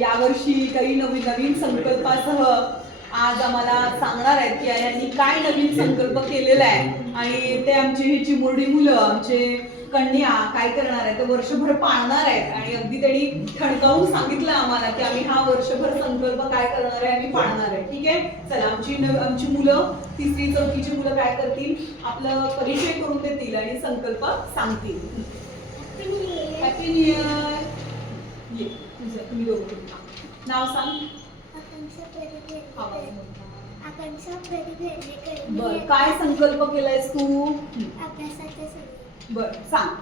यावर्षी काही नवीन नवीन संकल्पासह आज आम्हाला सांगणार आहेत की यांनी काय नवीन संकल्प केलेला आहे आणि ते आमची ही चिमुरडी मुलं आमचे कन्या काय करणार आहे ते वर्षभर पाळणार आहेत आणि अगदी त्यांनी ठणकावून सांगितलं आम्हाला की आम्ही हा वर्षभर संकल्प काय करणार आहे आम्ही पाळणार आहे. ठीक आहे, चला आमची मुलं 3री 4थीची मुलं काय करतील आपलं परिचय करून देतील आणि संकल्प सांगतील. Happy new year. ये तुझं तुम्ही दोघं नाव सांग. बर काय संकल्प केलायस तू? बर सांग.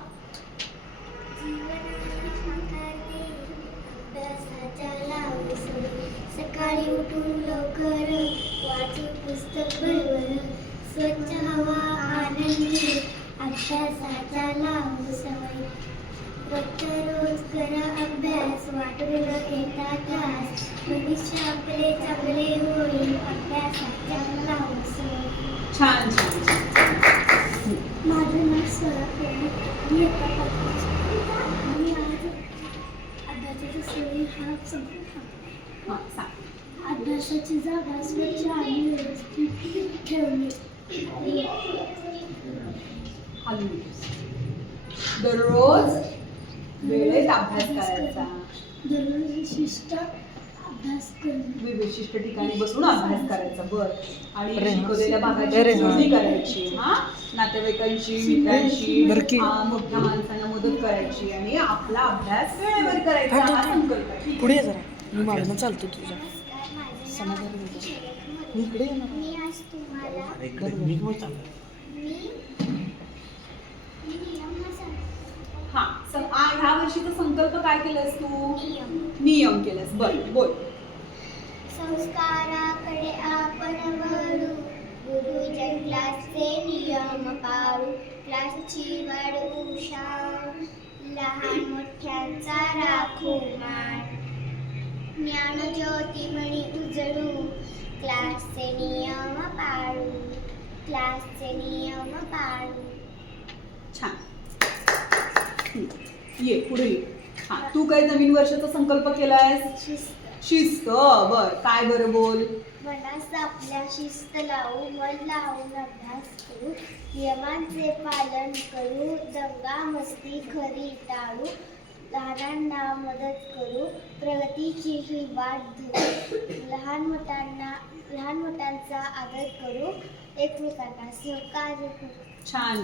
सकाळी उठून लवकर वाचू पुस्तक बरोबर स्वच्छ हवा आनंदी अभ्यासाचा लावू सवय रोज करा अभ्यास वाटून घेता त्रास भविष्य आपले चांगले होईल अभ्यासाचा लावू सवय. छान छान. माझं नाव स्वरा कोहली. मी आता मी आज अभ्यासाची सवय हा संकल्प हां सांग. अभ्यासाची जागा स्वच्छ आणि व्यवस्थित ठेवणे. दररोज वेळेत अभ्यास करायचा. दररोज विशिष्ट अभ्यास करणे. विशिष्ट ठिकाणी बसून अभ्यास करायचा. बर आणि शिकवलेल्या भागाची जोडणी करायची. हा नातेवाईकांशी मित्रांशी मोठ्या माणसांना मदत करायची आणि आपला अभ्यास वेळेवर करायचा. हा संकल्प. पुढे जरा मी मागणं चालतो तुझ्या समाधान मी इकडे येणार. मी आज तुम्हाला मी हा ह्या वर्षीचा संकल्प काय केलास तू? नियम केलास. बर बोल. संस्काराकडे आपण वळू गुरुजन क्लासचे नियम पाळू क्लासची वाढवू शान लहान मोठ्यांचा राखू मान ज्ञानज्योती मणी उजळू क्लासचे नियम पाळू क्लासचे नियम पाळू. छान. ये पुढे ये. हा तू काय नवीन वर्षाचा संकल्प केलायस? शिस्त. बर काय बरं बोल. मनास आपल्या शिस्त लावू मन लावून अभ्यास करू नियमांचे पालन करू दंगा मस्ती खरी टाळू लहानांना मदत करू प्रगतीची ही वाट धरू लहान मोठ्यांचा आदर करू एकमेकांना सहकार्य करू. छान.